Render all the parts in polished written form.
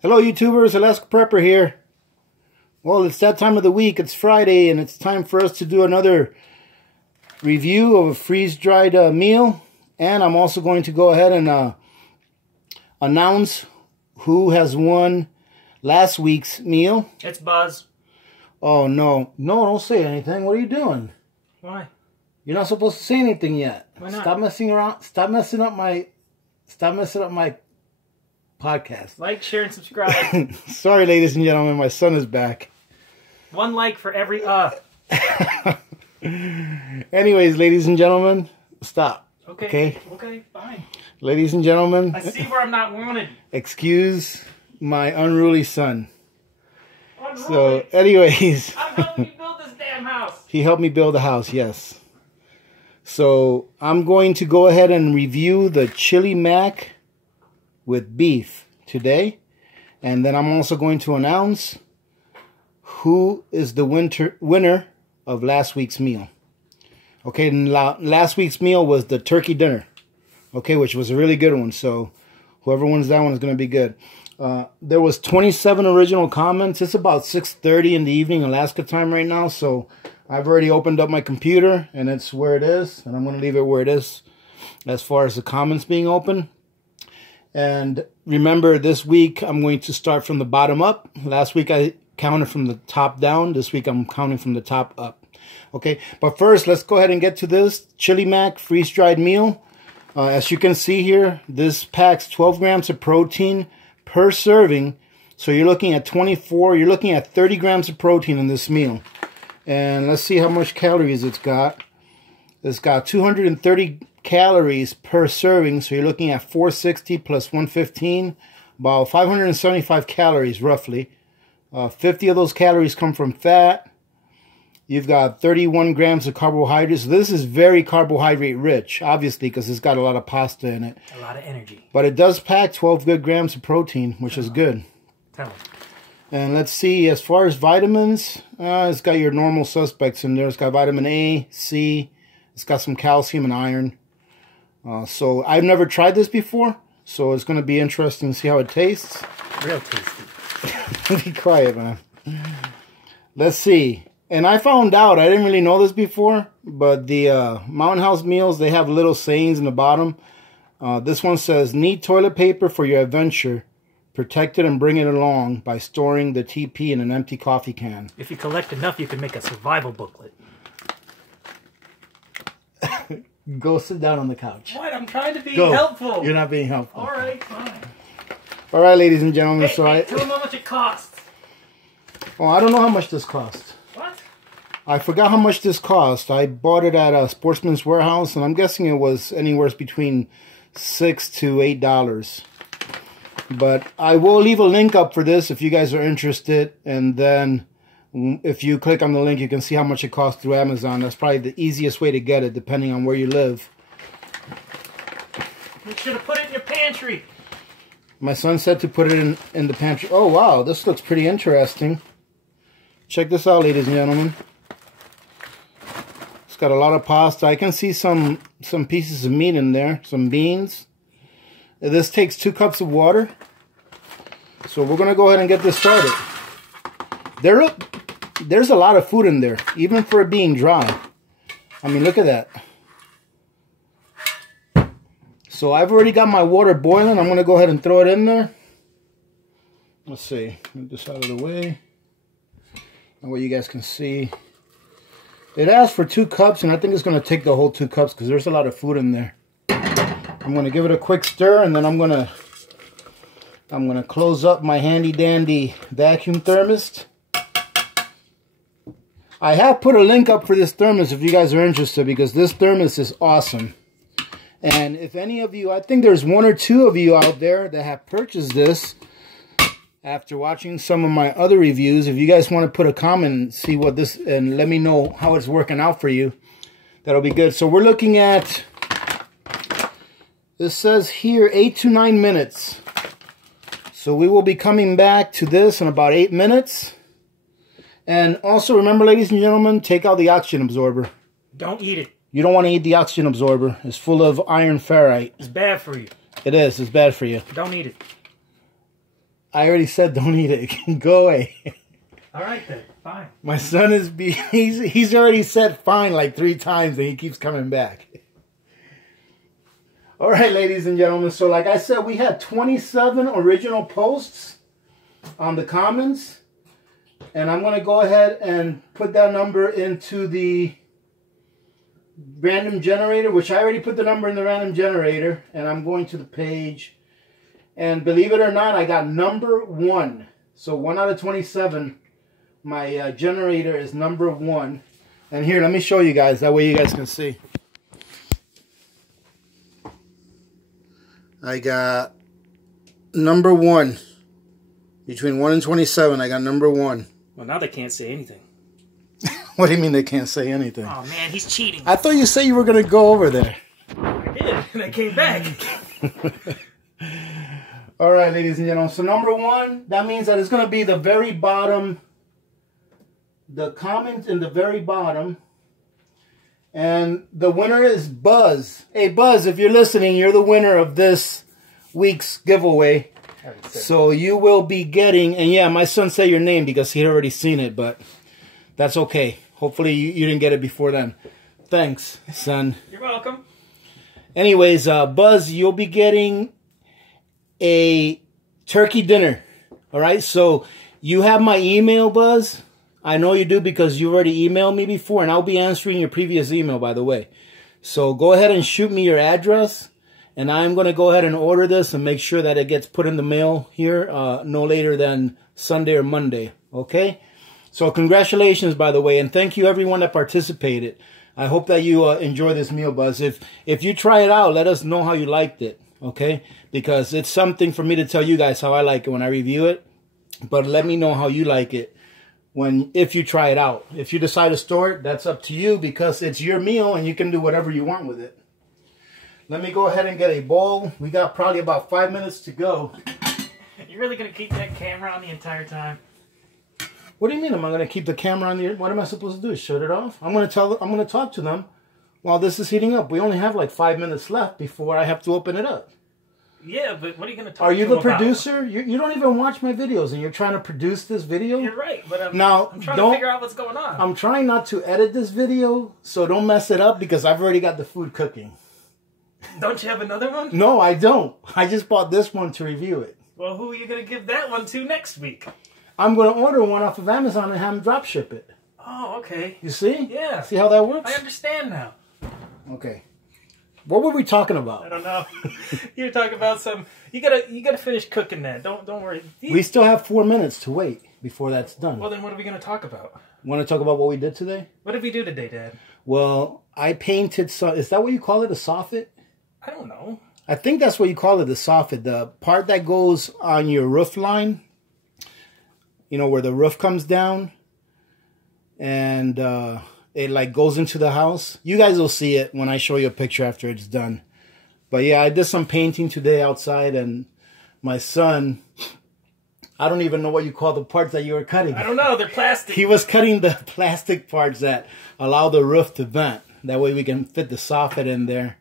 Hello YouTubers, Alaska Prepper here. Well, it's that time of the week. It's Friday and it's time for us to do another review of a freeze-dried meal. And I'm also going to go ahead and announce who has won last week's meal. It's Buzz. Oh no, don't say anything. What are you doing? Why? You're not supposed to say anything yet. Why not? Stop messing around. Stop messing up my podcast. Like, share, and subscribe. Sorry, ladies and gentlemen, my son is back. One like for every Anyways, ladies and gentlemen, stop. Okay, fine. Ladies and gentlemen, I see where I'm not wanted. excuse my unruly son. Unruly. So, anyways, I'm helping you build this damn house. he helped me build a house, yes. So, I'm going to go ahead and review the Chili Mac with beef today. And then I'm also going to announce who is the winner of last week's meal. Okay, and last week's meal was the turkey dinner. Okay, which was a really good one. So whoever wins that one is going to be good. There was 27 original comments. It's about 6:30 in the evening Alaska time right now. So I've already opened up my computer and it's where it is. And I'm going to leave it where it is as far as the comments being open. And remember, this week I'm going to start from the bottom up. Last week I counted from the top down. This week I'm counting from the top up. Okay, but first let's go ahead and get to this Chili Mac freeze-dried meal. As you can see here, this packs 12 grams of protein per serving. So you're looking at 30 grams of protein in this meal. And let's see how much calories it's got. It's got 230 calories per serving, so you're looking at 460 plus 115, about 575 calories roughly. 50 of those calories come from fat. You've got 31 grams of carbohydrates. This is very carbohydrate rich, obviously, because it's got a lot of pasta in it. A lot of energy. But it does pack 12 good grams of protein, which is good. Tell me. And let's see, as far as vitamins, it's got your normal suspects in there. It's got vitamin A, C, it's got some calcium and iron. So I've never tried this before, so it's going to be interesting to see how it tastes. Real tasty. Be quiet, man. Let's see. And I found out, I didn't really know this before, but the Mountain House meals, they have little sayings in the bottom. This one says, need toilet paper for your adventure. Protect it and bring it along by storing the TP in an empty coffee can. If you collect enough, you can make a survival booklet. Go sit down on the couch. What? I'm trying to be Go. helpful. You're not being helpful. All right, fine. All right, ladies and gentlemen. Hey, tell them how much it costs. Oh, I don't know how much this cost. What? I forgot how much this cost. I bought it at a Sportsman's Warehouse, and I'm guessing it was anywhere between $6 to $8. But I will leave a link up for this if you guys are interested, and then if you click on the link, you can see how much it costs through Amazon. That's probably the easiest way to get it, depending on where you live. You should have put it in your pantry. My son said to put it in the pantry. Oh, wow, this looks pretty interesting. Check this out, ladies and gentlemen. It's got a lot of pasta. I can see some pieces of meat in there, some beans. This takes 2 cups of water. So we're going to go ahead and get this started. There's a lot of food in there, even for it being dry. I mean, look at that. So I've already got my water boiling. I'm going to go ahead and throw it in there. Let's see. Get this out of the way. That way you guys can see. It asks for 2 cups, and I think it's going to take the whole 2 cups because there's a lot of food in there. I'm going to give it a quick stir, and then I'm going to close up my handy dandy vacuum thermos. I have put a link up for this thermos if you guys are interested, because this thermos is awesome. And if any of you, I think there's 1 or 2 of you out there that have purchased this after watching some of my other reviews. If you guys want to put a comment and see what this, and let me know how it's working out for you, that'll be good. So we're looking at, this says here 8 to 9 minutes. So we will be coming back to this in about 8 minutes. And also remember, ladies and gentlemen, take out the oxygen absorber. Don't eat it. You don't want to eat the oxygen absorber. It's full of iron ferrite. It's bad for you. It is. It's bad for you. Don't eat it. I already said don't eat it. Go away. All right then, fine. My son is he's already said fine like 3 times and he keeps coming back. All right, ladies and gentlemen. So like I said, we had 27 original posts on the comments. And I'm going to go ahead and put that number into the random generator, which I already put the number in the random generator. And I'm going to the page. And believe it or not, I got number 1. So 1 out of 27. My generator is number 1. And here, let me show you guys. That way you guys can see. I got number 1. Between 1 and 27, I got number 1. Well, now they can't say anything. What do you mean they can't say anything? Oh, man, he's cheating. I thought you said you were going to go over there. I did, and I came back. All right, ladies and gentlemen. So number 1, that means that it's going to be the very bottom. The comment in the very bottom. And the winner is Buzz. Hey, Buzz, if you're listening, you're the winner of this week's giveaway. So you will be getting, and yeah, my son said your name because he'd already seen it, but that's okay. Hopefully you didn't get it before then. Thanks, son. You're welcome. Anyways, Buzz, you'll be getting a turkey dinner. All right, so you have my email, Buzz. I know you do because you already emailed me before, and I'll be answering your previous email, by the way. So go ahead and shoot me your address, and I'm going to go ahead and order this and make sure that it gets put in the mail here no later than Sunday or Monday, okay? So congratulations, by the way, and thank you everyone that participated. I hope that you enjoy this meal, Buzz. If you try it out, let us know how you liked it, okay? Because it's something for me to tell you guys how I like it when I review it, but let me know how you like it. If you try it out. If you decide to store it, that's up to you because it's your meal and you can do whatever you want with it. Let me go ahead and get a bowl. We got probably about 5 minutes to go. You're really going to keep that camera on the entire time? What do you mean am I going to keep the camera on the... What am I supposed to do? Shut it off? I'm going to talk to them while this is heating up. We only have like 5 minutes left before I have to open it up. Yeah, but what are you going to talk to them about? Are you the producer? You don't even watch my videos and you're trying to produce this video? You're right, but I'm trying to figure out what's going on. I'm trying not to edit this video, so don't mess it up because I've already got the food cooking. Don't you have another one? No, I don't. I just bought this one to review it. Well, who are you going to give that one to next week? I'm going to order one off of Amazon and have them drop ship it. Oh, okay. You see? Yeah. See how that works? I understand now. Okay. What were we talking about? I don't know. You were talking about some... You gotta finish cooking that. Don't worry. We still have 4 minutes to wait before that's done. Well, then what are we going to talk about? Want to talk about what we did today? What did we do today, Dad? Well, I painted some... Is that what you call it, a soffit? I don't know. I think that's what you call it, a soffit. The part that goes on your roof line. You know, where the roof comes down. And it like goes into the house. You guys will see it when I show you a picture after it's done. But yeah, I did some painting today outside, and my son, I don't even know what you call the parts that you were cutting. I don't know, they're plastic. He was cutting the plastic parts that allow the roof to vent. That way we can fit the soffit in there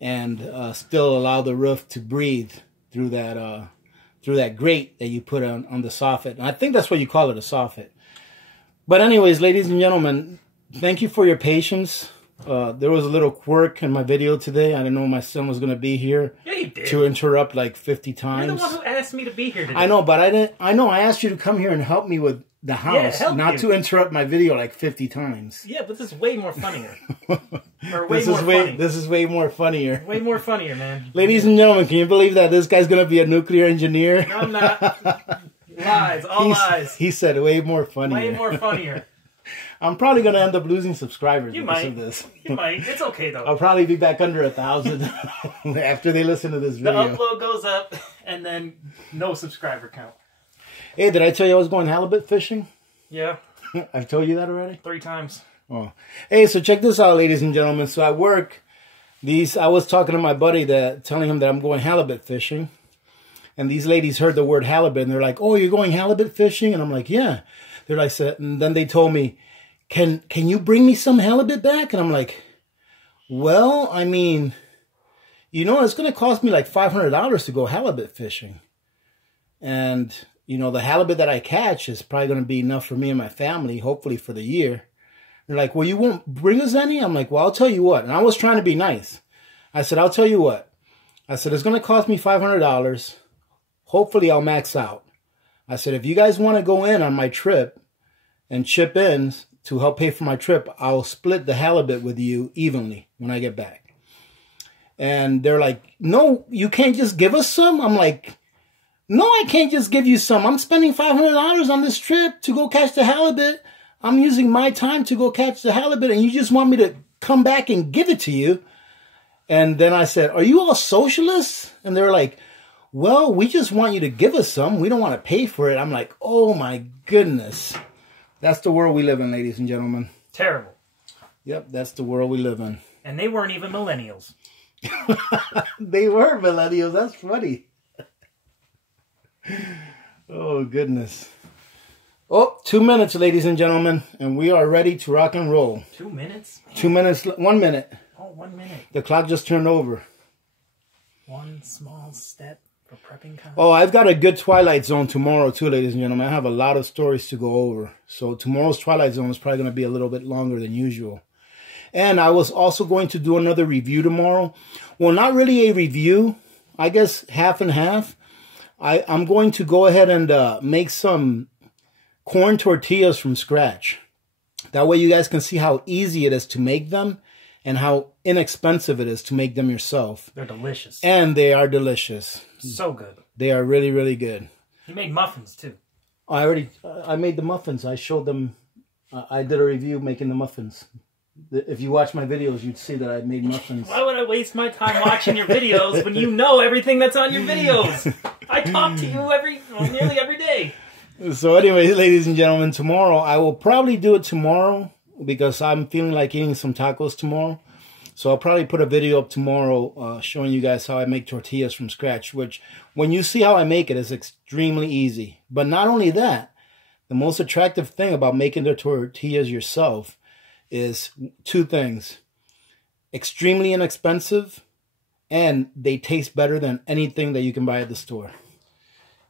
and still allow the roof to breathe through that grate that you put on the soffit. And I think that's what you call it, a soffit. But anyways, ladies and gentlemen, thank you for your patience. There was a little quirk in my video today. I didn't know my son was going to be here. Yeah, you did. To interrupt like 50 times. You're the one who asked me to be here today. I know, but I didn't. I know I asked you to come here and help me with the house, not to interrupt my video like 50 times. Yeah, but this is way more funnier. This is way more funnier. Way more funnier, man. Ladies and gentlemen, can you believe that this guy's going to be a nuclear engineer? No, I'm not. Lies, all lies. He said way more funnier. Way more funnier. I'm probably going to end up losing subscribers because of this. You might. It's okay, though. I'll probably be back under 1,000 after they listen to this video. The upload goes up, and then no subscriber count. Hey, did I tell you I was going halibut fishing? Yeah. I've told you that already? 3 times. Oh. Hey, so check this out, ladies and gentlemen. So at work, I was talking to my buddy, telling him that I'm going halibut fishing. And these ladies heard the word halibut, and they're like, oh, you're going halibut fishing? And I'm like, yeah. They're like, and then they told me, can you bring me some halibut back? And I'm like, well, I mean, you know, it's going to cost me like $500 to go halibut fishing. And, you know, the halibut that I catch is probably going to be enough for me and my family, hopefully for the year. They're like, well, you won't bring us any? I'm like, well, I'll tell you what. And I was trying to be nice. I said, I'll tell you what. I said, it's going to cost me $500. Hopefully I'll max out. I said, if you guys want to go in on my trip and chip in to help pay for my trip, I'll split the halibut with you evenly when I get back. And they're like, no, you can't just give us some? I'm like, no, I can't just give you some. I'm spending $500 on this trip to go catch the halibut. I'm using my time to go catch the halibut, and you just want me to come back and give it to you. And then I said, are you all socialists? And they're like, well, we just want you to give us some. We don't want to pay for it. I'm like, oh my goodness. That's the world we live in, ladies and gentlemen. Terrible. Yep, that's the world we live in. And they weren't even millennials. They were millennials. That's funny. Oh, goodness. Oh, 2 minutes, ladies and gentlemen, and we are ready to rock and roll. 2 minutes? 2 minutes, 1 minute. Oh, 1 minute. The clock just turned over. One small step for prepping time. Oh, I've got a good Twilight Zone tomorrow, too, ladies and gentlemen. I have a lot of stories to go over. So tomorrow's Twilight Zone is probably going to be a little bit longer than usual. And I was also going to do another review tomorrow. Well, not really a review. I guess half and half. I'm going to go ahead and make some corn tortillas from scratch. That way you guys can see how easy it is to make them and how inexpensive it is to make them yourself. They're delicious. And they are delicious. So good. They are really, really good. You made muffins, too. I made the muffins. I showed them. I did a review making the muffins. If you watch my videos, you'd see that I made muffins. Why would I waste my time watching your videos when you know everything that's on your videos? I talk to you nearly every day. So anyway, ladies and gentlemen, tomorrow, I will probably do it tomorrow because I'm feeling like eating some tacos tomorrow. So I'll probably put a video up tomorrow showing you guys how I make tortillas from scratch, which when you see how I make it, is extremely easy. But not only that, the most attractive thing about making the tortillas yourself is two things: extremely inexpensive, and they taste better than anything that you can buy at the store.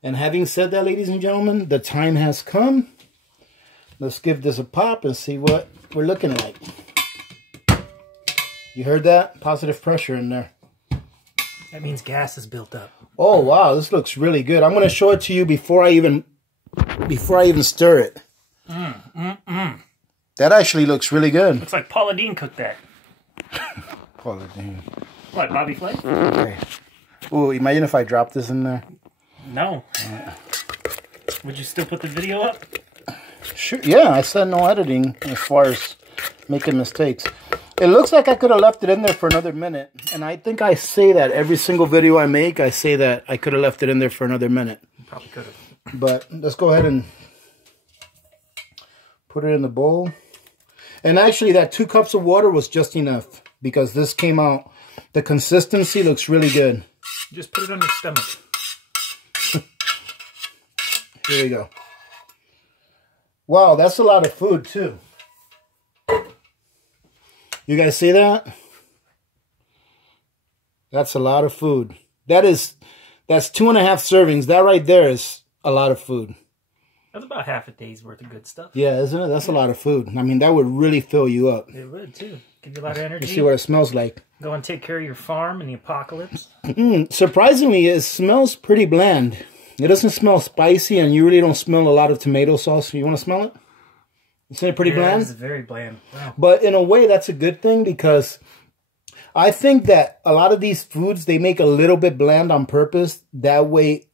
And having said that, ladies and gentlemen, the time has come. Let's give this a pop and see what we're looking like. You heard that? Positive pressure in there. That means gas is built up. Oh wow, this looks really good. I'm going to show it to you before I even stir it. That actually looks really good. Looks like Paula Deen cooked that. Paula Deen. What, Bobby Flay? Okay. Ooh, imagine if I drop this in there. No. Would you still put the video up? Sure. Yeah, I said no editing as far as making mistakes. It looks like I could have left it in there for another minute. And I think I say that every single video I make. I say that I could have left it in there for another minute. You probably could have. But let's go ahead and put it in the bowl. And actually, that 2 cups of water was just enough because this came out. The consistency looks really good. Just put it on your stomach. Here we go. Wow, that's a lot of food too. You guys see that? That's a lot of food. That's 2.5 servings. That right there is a lot of food. That's about half a day's worth of good stuff. Yeah, isn't it? That's a lot of food. I mean, that would really fill you up. It would too. Give you a lot of energy. You see what it smells like. Go and take care of your farm in the apocalypse. Surprisingly, it smells pretty bland. It doesn't smell spicy, and you really don't smell a lot of tomato sauce. You want to smell it? Isn't it pretty bland? It's very bland. Wow. But in a way, that's a good thing because I think that a lot of these foods, they make a little bit bland on purpose. That way,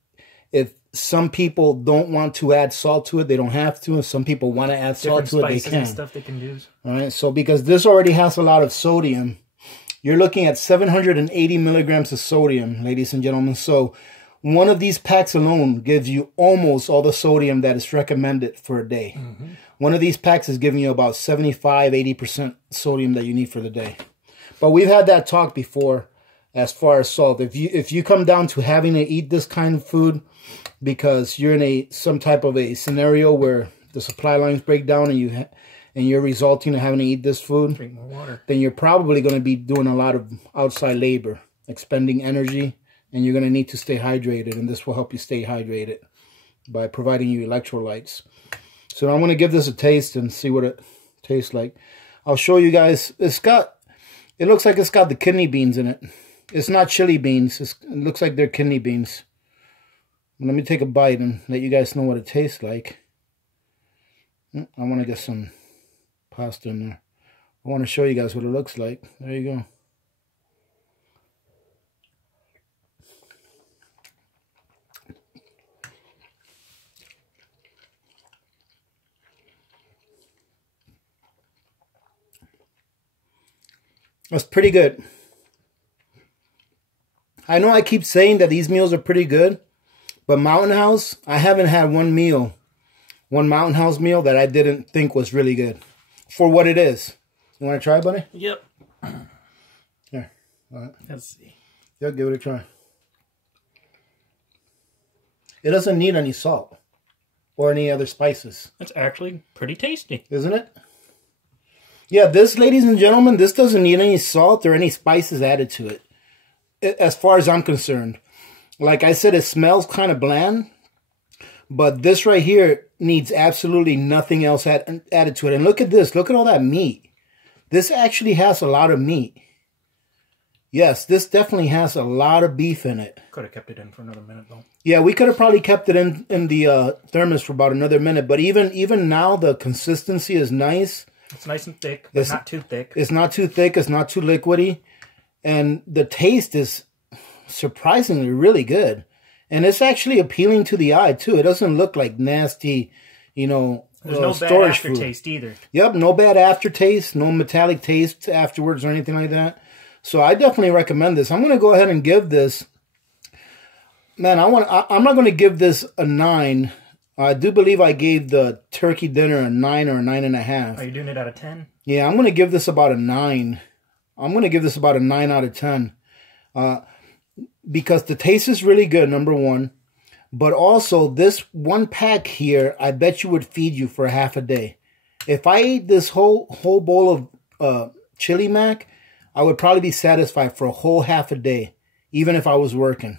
if some people don't want to add salt to it, they don't have to. And some people want to add salt to it, they can. And stuff they can use. All right. So because this already has a lot of sodium, you're looking at 780 milligrams of sodium, ladies and gentlemen. So one of these packs alone gives you almost all the sodium that is recommended for a day. One of these packs is giving you about 75–80% sodium that you need for the day. But we've had that talk before as far as salt. If you come down to having to eat this kind of food because you're in some type of a scenario where the supply lines break down and you're resulting in having to eat this food, drink more water, then you're probably going to be doing a lot of outside labor, expending energy and you're going to need to stay hydrated, and this will help you stay hydrated by providing you electrolytes. So I'm going to give this a taste and see what it tastes like. I'll show you guys. It looks like it's got the kidney beans in it. It's not chili beans. It looks like they're kidney beans. Let me take a bite and let you guys know what it tastes like. I want to get some pasta in there. I want to show you guys what it looks like. There you go. That's pretty good. I know I keep saying that these meals are pretty good, but Mountain House, I haven't had one Mountain House meal that I didn't think was really good for what it is. You want to try, buddy? Yep. Here. All right. Let's see. Yeah, give it a try. It doesn't need any salt or any other spices. It's actually pretty tasty. Isn't it? Yeah, this, ladies and gentlemen, this doesn't need any salt or any spices added to it, as far as I'm concerned. Like I said, it smells kind of bland, but this right here needs absolutely nothing else added to it. And look at this. Look at all that meat. This actually has a lot of meat. Yes, this definitely has a lot of beef in it. Could have kept it in for another minute, though. Yeah, we could have probably kept it in the thermos for about another minute. But even now, the consistency is nice. It's nice and thick, but not too thick. It's not too thick. It's not too liquidy. And the taste is surprisingly really good. And it's actually appealing to the eye, too. It doesn't look like nasty, There's no bad aftertaste either. Yep, no bad aftertaste, no metallic taste afterwards or anything like that. So I definitely recommend this. I'm going to go ahead and give this... Man, I'm not going to give this a 9. I do believe I gave the turkey dinner a 9 or a 9.5. Are you doing it out of 10? Yeah, I'm going to give this about a 9. I'm going to give this about a 9 out of 10. Because the taste is really good, number one. But also, this one pack here, I bet you would feed you for half a day. If I ate this whole bowl of chili mac, I would probably be satisfied for a whole half a day, even if I was working.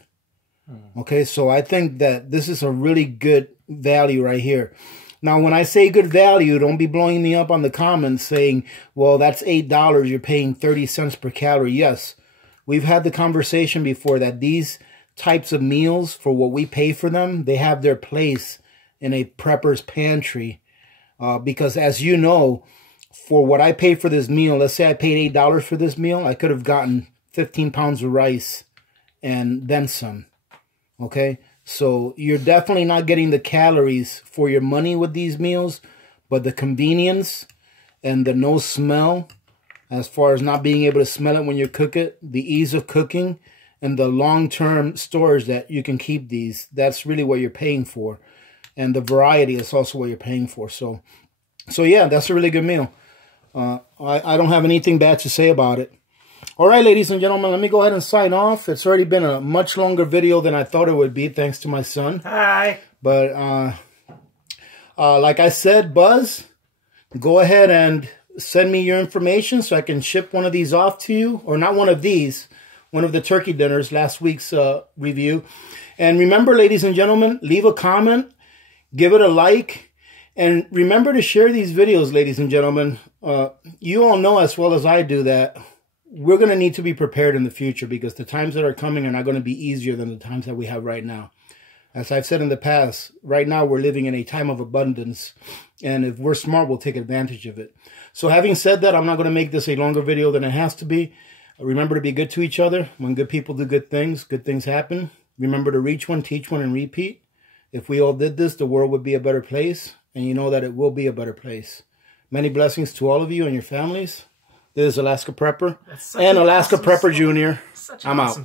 Okay, so I think that this is a really good value right here. Now, when I say good value, don't be blowing me up on the comments saying, well, that's $8. You're paying 30 cents per calorie. Yes, we've had the conversation before that these types of meals, for what we pay for them, they have their place in a prepper's pantry. Because as you know, for what I paid for this meal, let's say I paid $8 for this meal, I could have gotten 15 pounds of rice and then some. Okay, so you're definitely not getting the calories for your money with these meals, but the convenience and the no smell, as far as not being able to smell it when you cook it, the ease of cooking, and the long-term storage that you can keep these, that's really what you're paying for. And the variety is also what you're paying for. So yeah, that's a really good meal. I don't have anything bad to say about it. All right, ladies and gentlemen, let me go ahead and sign off. It's already been a much longer video than I thought it would be, thanks to my son. Hi. But like I said, Buzz, go ahead and send me your information so I can ship one of these off to you. Or not one of these, one of the turkey dinners, last week's review. And remember, ladies and gentlemen, leave a comment, give it a like, and remember to share these videos, ladies and gentlemen. You all know as well as I do that we're going to need to be prepared in the future, because the times that are coming are not going to be easier than the times that we have right now. As I've said in the past, right now we're living in a time of abundance, and if we're smart, we'll take advantage of it. So having said that, I'm not going to make this a longer video than it has to be. Remember to be good to each other. When good people do good things happen. Remember to reach one, teach one, and repeat. If we all did this, the world would be a better place, and you know that it will be a better place. Many blessings to all of you and your families. This is Alaska Prepper and Alaska Prepper Jr. I'm out.